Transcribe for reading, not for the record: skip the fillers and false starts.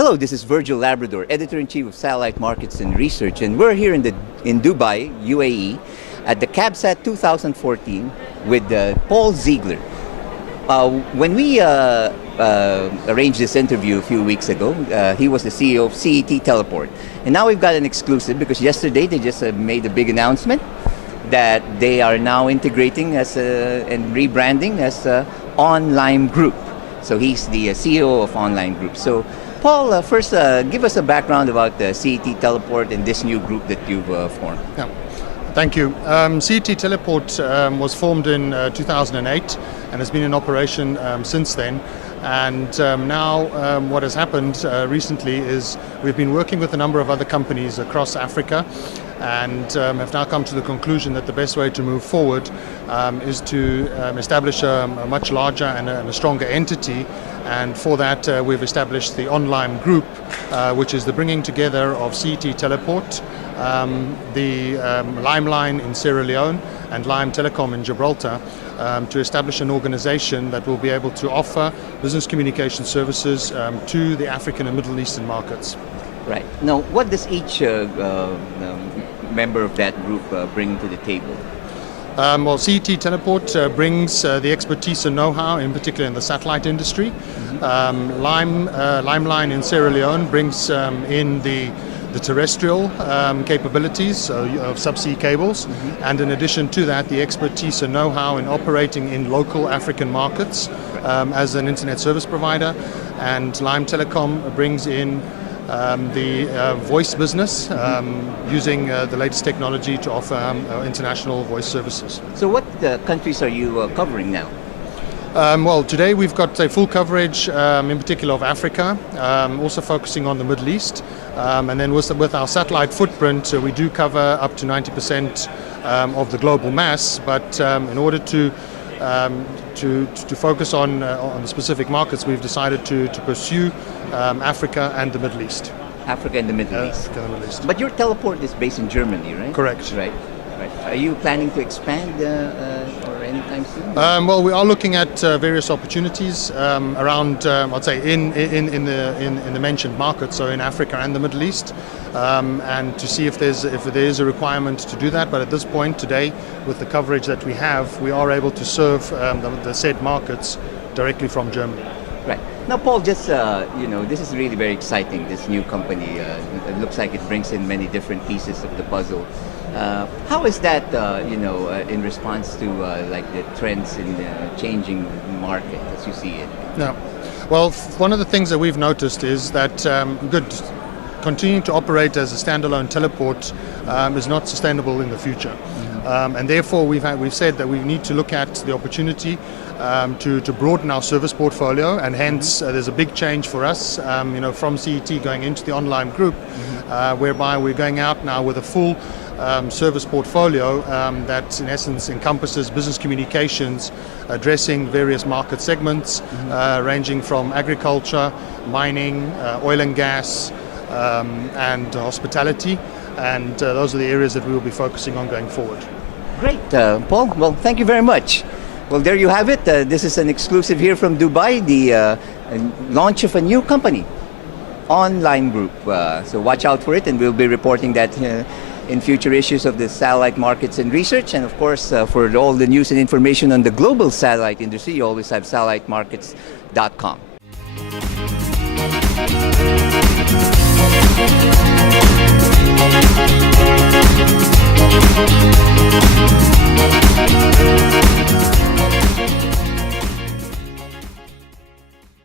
Hello, this is Virgil, Labrador, Editor-in-Chief of Satellite Markets and Research, and we're here in Dubai, UAE, at the Cabsat 2014 with Paul Ziegler. When we arranged this interview a few weeks ago, he was the CEO of CET Teleport. And now we've got an exclusive because yesterday they just made a big announcement that they are now integrating and rebranding as Onlime Group. So he's the CEO of Onlime Group. So Paul, first give us a background about CET Teleport and this new group that you've formed. Yeah. Thank you. CET Teleport was formed in 2008 and has been in operation since then. And now what has happened recently is we've been working with a number of other companies across Africa and have now come to the conclusion that the best way to move forward is to establish a much larger and a stronger entity. And for that we've established the Onlime Group, which is the bringing together of CET Teleport, the Limeline in Sierra Leone and Lime Telecom in Gibraltar, to establish an organization that will be able to offer business communication services to the African and Middle Eastern markets. Right. Now, what does each member of that group bring to the table? Well, CET Teleport brings the expertise and know-how, in particular in the satellite industry. Limeline in Sierra Leone brings in the terrestrial capabilities of subsea cables, and in addition to that, the expertise and know-how in operating in local African markets as an internet service provider. And Lime Telecom brings in the voice business, using the latest technology to offer international voice services. So what countries are you covering now? Well, today we've got a full coverage, in particular of Africa, also focusing on the Middle East, and then with our satellite footprint, we do cover up to 90% of the global mass. But in order to focus on the specific markets, we've decided to pursue Africa and the Middle East. Africa and the Middle East. Africa and the Middle East. But your teleport is based in Germany, right? Correct. Right. Are you planning to expand or anytime soon? Well, we are looking at various opportunities around, I'd say, in the mentioned markets, so in Africa and the Middle East, and to see if there is a requirement to do that. But at this point today, with the coverage that we have, we are able to serve the said markets directly from Germany. Right. Now, Paul, just, this is really very exciting, this new company. It looks like it brings in many different pieces of the puzzle. How is that, in response to like the trends in the changing market as you see it? Yeah. Well, one of the things that we've noticed is that continuing to operate as a standalone teleport is not sustainable in the future. And therefore we've said that we need to look at the opportunity to broaden our service portfolio, and hence there's a big change for us, from CET going into the Onlime Group, whereby we're going out now with a full service portfolio that in essence encompasses business communications, addressing various market segments, ranging from agriculture, mining, oil and gas, and hospitality, and those are the areas that we will be focusing on going forward. Great, Paul. Well, thank you very much. Well, there you have it. This is an exclusive here from Dubai, the launch of a new company, Onlime Group. So watch out for it, and we'll be reporting that in future issues of the Satellite Markets and Research. And of course, for all the news and information on the global satellite industry, you always have satellitemarkets.com.